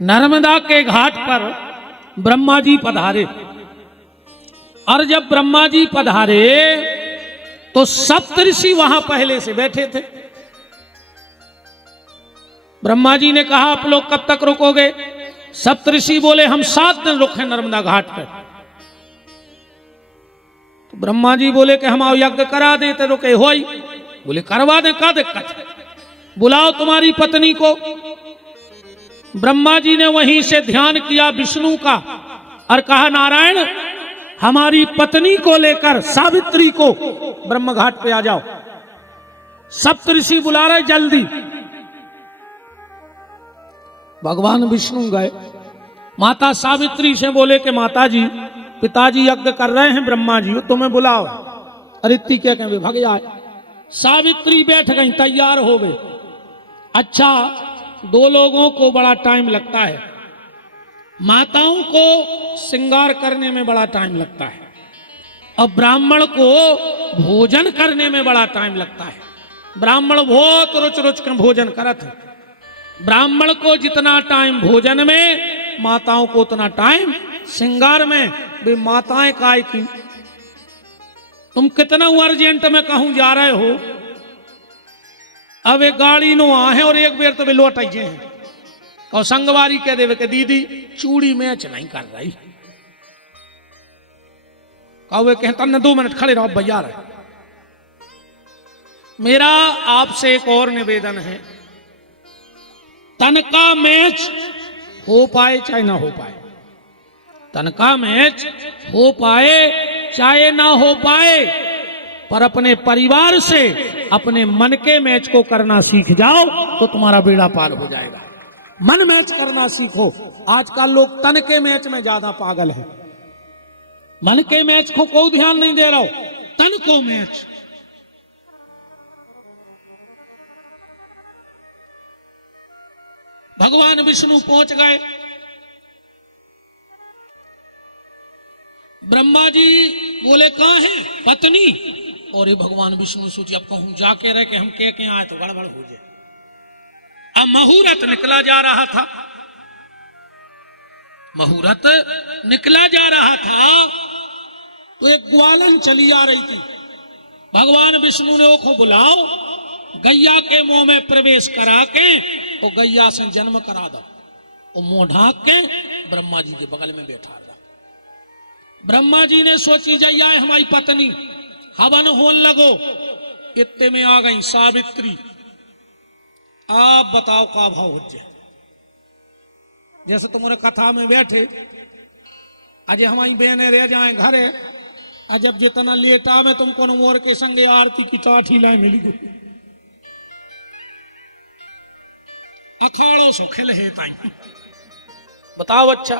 नर्मदा के घाट पर ब्रह्मा जी पधारे। और जब ब्रह्मा जी पधारे तो सप्तऋषि वहां पहले से बैठे थे। ब्रह्मा जी ने कहा आप लोग कब तक रुकोगे? सप्तऋषि बोले हम 7 दिन रुके नर्मदा घाट पर। तो ब्रह्मा जी बोले कि हम आओ यज्ञ करा देते, रुके हो ही। बोले करवा दे, क्या दिक्कत है, बुलाओ तुम्हारी पत्नी को। ब्रह्मा जी ने वहीं से ध्यान किया विष्णु का और कहा नारायण हमारी पत्नी को लेकर सावित्री को ब्रह्म घाट पे आ जाओ। सप्तऋषि बुला रहे जल्दी। भगवान विष्णु गए, माता सावित्री से बोले कि माता जी पिताजी यज्ञ कर रहे हैं, ब्रह्मा जी तुम्हें बुलाओ। अरे इतनी क्या कहें भाग आए। सावित्री बैठ गई, तैयार हो गए। अच्छा, 2 लोगों को बड़ा टाइम लगता है, माताओं को श्रृंगार करने में बड़ा टाइम लगता है और ब्राह्मण को भोजन करने में बड़ा टाइम लगता है। ब्राह्मण बहुत रुच रुच के भोजन करत है। ब्राह्मण को जितना टाइम भोजन में, माताओं को उतना टाइम श्रृंगार में। वे माताएं काय की, तुम कितना अर्जेंट में कहूं जा रहे हो, अब एक गाड़ी नो आ है और एक बेर तो वे लौट आई हैं। और संगवारी कह देवे कि दीदी चूड़ी मैच नहीं कर रही। कहो कहता न 2 मिनट खड़े रहो भैया रहे। मेरा आपसे एक और निवेदन है, तन का मैच हो पाए चाहे ना हो पाए, तन का मैच हो पाए चाहे ना हो पाए, पर अपने परिवार से अपने मन के मैच को करना सीख जाओ तो तुम्हारा बेड़ा पार हो जाएगा। मन मैच करना सीखो। आजकल लोग तन के मैच में ज्यादा पागल है। मन के मैच को कोई ध्यान नहीं दे रहा हो, तन को मैच। भगवान विष्णु पहुंच गए। ब्रह्मा जी बोले कहां है पत्नी? और ये भगवान विष्णु सोचे अब कहूं जाके रहे कि हम के आए तो गड़बड़ हो जाए। अब मुहूर्त निकला जा रहा था, मुहूर्त निकला जा रहा था तो एक ग्वालन चली आ रही थी। भगवान विष्णु ने वो बुलाओ, गैया के मुंह में प्रवेश करा के तो गैया से जन्म करा दो। वो मुंह ढाक के ब्रह्मा जी के बगल में बैठा था। ब्रह्मा जी ने सोची जैया हमारी पत्नी, हवन होन लगो। इतने में आ गई सावित्री। आप बताओ का भाव हो जाए। जैसे तुम्हारे कथा में बैठे, अजय हमारी बहने रह जाए घर है, और जब जितना लेटा में तुमको मोर के संगे आरती की टाठी लाई मिली गई। अखाड़ों से खिल है ताई। बताओ अच्छा,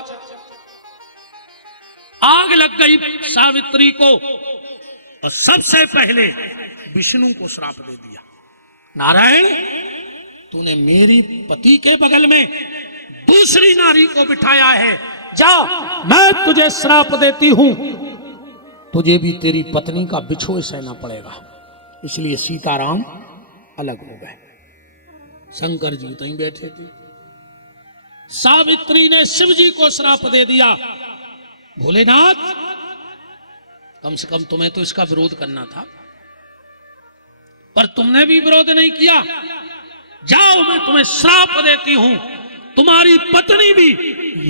आग लग गई सावित्री को और सबसे पहले विष्णु को श्राप दे दिया। नारायण तूने मेरी पति के बगल में दूसरी नारी को बिठाया है, जा मैं तुझे श्राप देती हूं, तुझे भी तेरी पत्नी का बिछोह सहना पड़ेगा। इसलिए सीताराम अलग हो गए। शंकर जी तो ही बैठे थे। सावित्री ने शिव जी को श्राप दे दिया। भोलेनाथ कम से कम तुम्हें तो इसका विरोध करना था, पर तुमने भी विरोध नहीं किया। जाओ मैं तुम्हें श्राप देती हूं, तुम्हारी पत्नी भी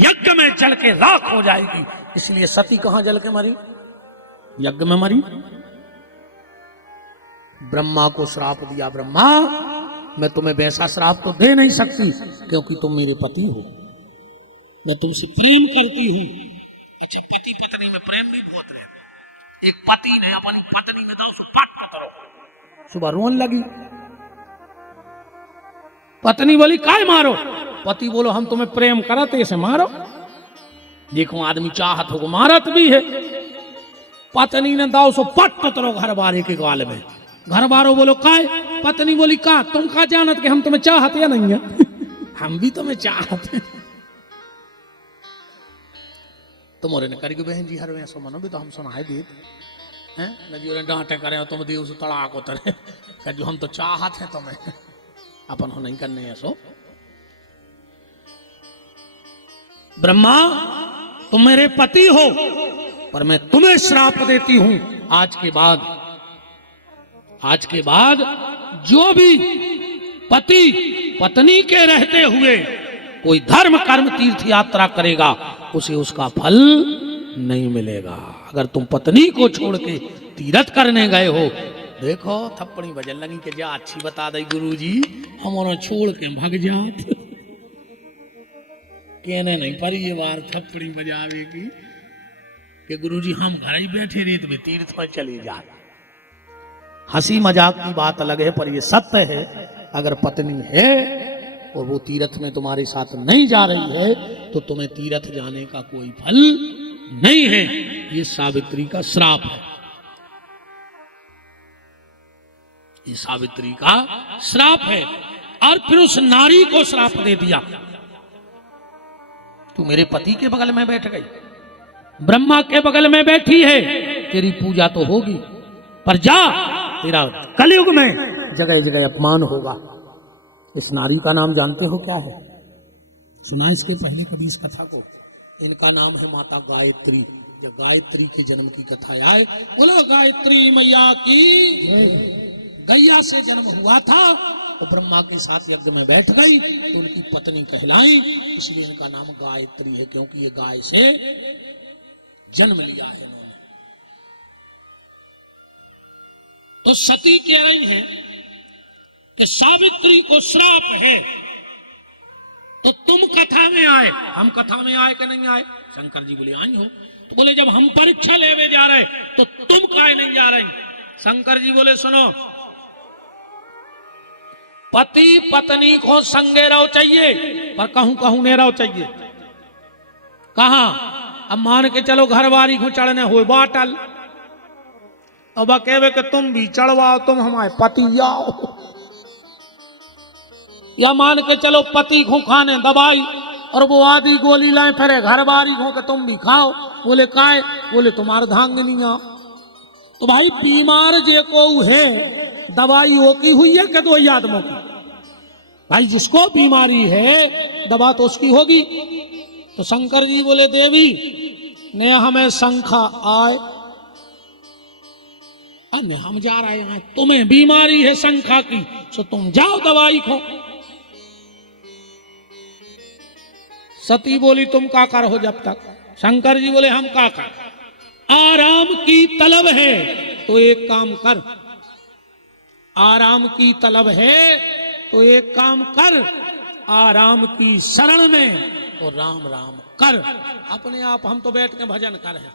यज्ञ में जल के राख हो जाएगी। इसलिए सती कहां जल के मरी? यज्ञ में मरी। ब्रह्मा को श्राप दिया, ब्रह्मा मैं तुम्हें वैसा श्राप तो दे नहीं सकती क्योंकि तुम मेरे पति हो, मैं तुमसे प्रेम करती हूं। अच्छा, पति पत्नी में प्रेम भी बहुत रहे। एक पति ने अपनी पत्नी में दाव सो पाट करो। सुबह रोन लगी। पत्नी बोली काय मारो? पति बोलो हम तुम्हें प्रेम करते इसे मारो। देखो आदमी चाहत हो मारत भी है। पत्नी ने दाव सो पट करो घर बारे के गाल में। घर बारो बोलो काय? पत्नी बोली का तुम का जानत कि हम तुम्हें चाहते या नहीं है? हम भी तुम्हें चाहते। तुम्हारे ने करी बहन जी हर वैसो मनो भी तो हम सुनाए देत हैं नदी और डांटे करे तुम देव से तड़ाक उतरे जो हम तो चाहत है तुम्हें अपन हो नहीं करने ऐसो। ब्रह्मा तुम मेरे पति हो, पर मैं तुम्हें श्राप देती हूं, आज के बाद जो भी पति पत्नी के रहते हुए कोई धर्म कर्म तीर्थ यात्रा करेगा उसे उसका फल नहीं मिलेगा। अगर तुम पत्नी को छोड़ के तीर्थ करने गए हो, देखो थप्पड़ी बजन लगी के जा अच्छी बता दे गुरुजी, हमारा छोड़ के भाग जात कहने नहीं पर ये बार थप्पड़ी बजावे की कि गुरुजी हम घर ही बैठे रहे तो तीर्थ पर चले जाते। हंसी मजाक की बात अलग है, पर ये सत्य है। अगर पत्नी है और वो तीर्थ में तुम्हारे साथ नहीं जा रही है तो तुम्हें तीर्थ जाने का कोई फल नहीं है। ये सावित्री का श्राप है, ये सावित्री का श्राप है। और फिर उस नारी को श्राप दे दिया, तू मेरे पति के बगल में बैठ गई, ब्रह्मा के बगल में बैठी है, तेरी पूजा तो होगी, पर जा तेरा कलयुग में जगह जगह अपमान होगा। इस नारी का नाम जानते हो क्या है? सुना इसके पहले कभी इस कथा को? इनका नाम है माता गायत्री। जब गायत्री के जन्म की कथा आए, बोलो गायत्री मैया की। गैया से जन्म हुआ था तो ब्रह्मा के साथ यज्ञ में बैठ गई तो उनकी पत्नी कहलाई, इसलिए इनका नाम गायत्री है, क्योंकि ये गाय से जन्म लिया है इन्होंने। तो सती कह रही हैं कि सावित्री को श्राप है, तो तुम कथा में आए, हम कथा में आए कि नहीं आए? शंकर जी बोले आई हो। तो बोले जब हम परीक्षा लेने जा रहे तो तुम काहे नहीं जा रही? शंकर जी बोले सुनो, पति पत्नी को संगे रहो चाहिए, पर कहूं कहूं ने रहो चाहिए। कहां? अब मान के चलो घर वाली को चढ़ने हो बाटल, अब कहे कि तुम भी चढ़वाओ, तुम हमारे पति आओ। या मान के चलो पति को खाने दवाई और वो आधी गोली लाए फिर घर वाली को कि तुम भी खाओ। बोले काय? बोले तुम्हारे धांगनिया। तो भाई बीमार जे को है दवाई वो की हुई है कि दो आदमों की? भाई जिसको बीमारी है दवा तो उसकी होगी। तो शंकर जी बोले देवी ने हमें शंखा आए, अन्य हम जा रहे हैं, तुम्हें बीमारी है शंखा की, तो तुम जाओ दवाई खो। सती बोली तुम का कर हो जब तक? शंकर जी बोले हम का कर, आराम की तलब है तो एक काम कर, आराम की तलब है तो एक काम कर, आराम की शरण में तो राम राम कर। अपने आप हम तो बैठ के भजन कर रहे हैं,